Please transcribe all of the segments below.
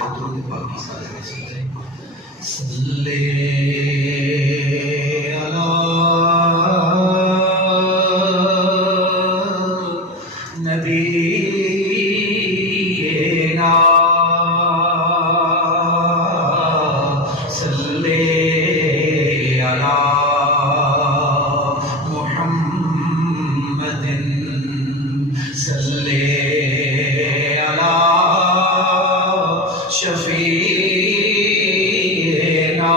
درود پاک کی ساتھ سنتے صلی علی نبینا صلی علی محمد صلی علی شفیعنا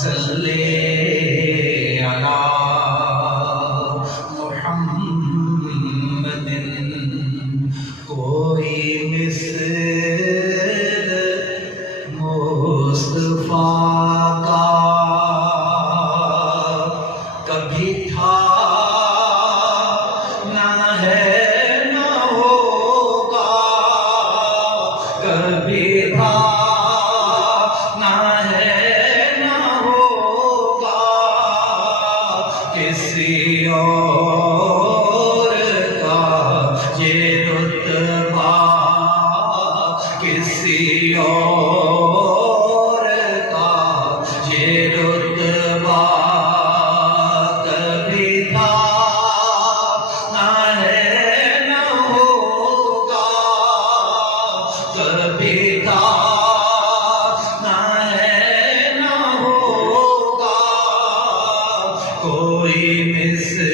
صلی علی محمد کوئی مثل مصطفیٰ کا کبھی تھا نہ ہے نہ ہوگا، کبھی تھا نہ ہے نہ ہوگا، کسی اور کا یہ رتبہ، کسی اور کا یہ رتبہ کبھی تھا نہ ہے نہ ہوگا، کبھی تھا نہ ہے نہ ہوگا، کوئی مثل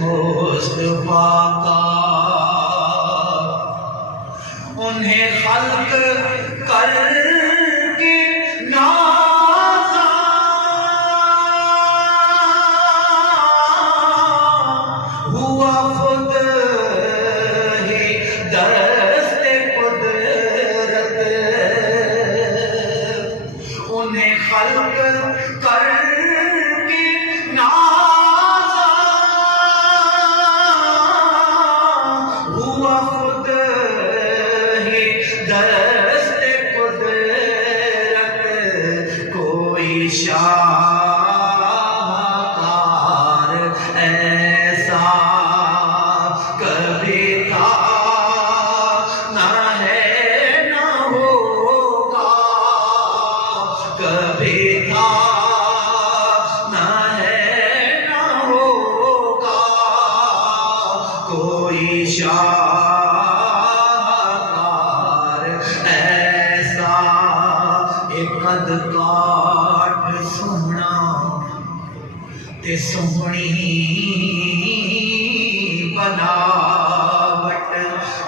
مصطفیٰ کا انہیں خلق کر کے نازا ہوا، خود ہی دست قدرت انہیں خلق کر کے نازا ہوا، خود دست قدرت کوئی شاہکار ایسا کبھی تھا نہ ہے نہ ہوگا، کبھی تھا نہ ہے نہ ہوگا، کوئی قد کاٹ سونا تے سونی بناوٹ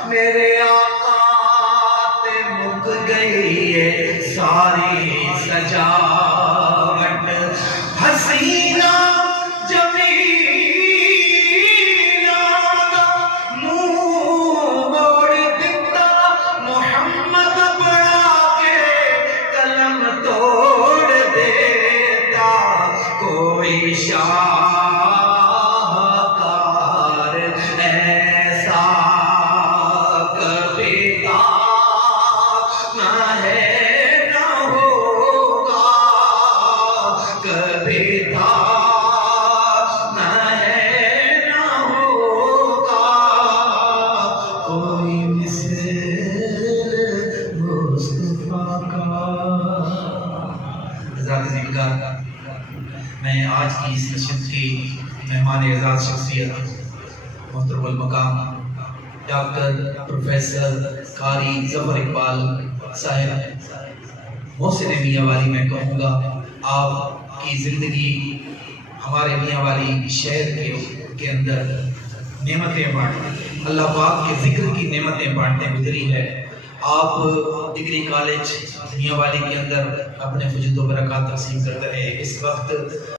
میرے آقا تے مک گئی ہے ساری سجاوٹ، حسینہ جمیلہ دا منہ موڑ دیتا محمد بڑا کے قلم توڑ دیتا، کوئی شاہکار ایسا کبھی تھا نہ ہے نہ ہوگا، کبھی تھا نہ ہے نہ ہوگا، کوئی مثل مصطفیٰ کا۔ حضرات ذکر، میں آج کی اس نشست کی مہمان اعزاز شخصیت محترم المقام ڈاکٹر پروفیسر قاری ظفر اقبال صاحب محسن میاں والی میں کہوں گا، آپ کی زندگی ہمارے میاں والی شہر کے اندر نعمتیں بانٹتے، اللہ پاک کے ذکر کی نعمتیں بانٹتے گزری ہے۔ آپ ڈگری کالج میاں والی کے اندر اپنے فجد و برکات تقسیم کرتے رہے۔ اس وقت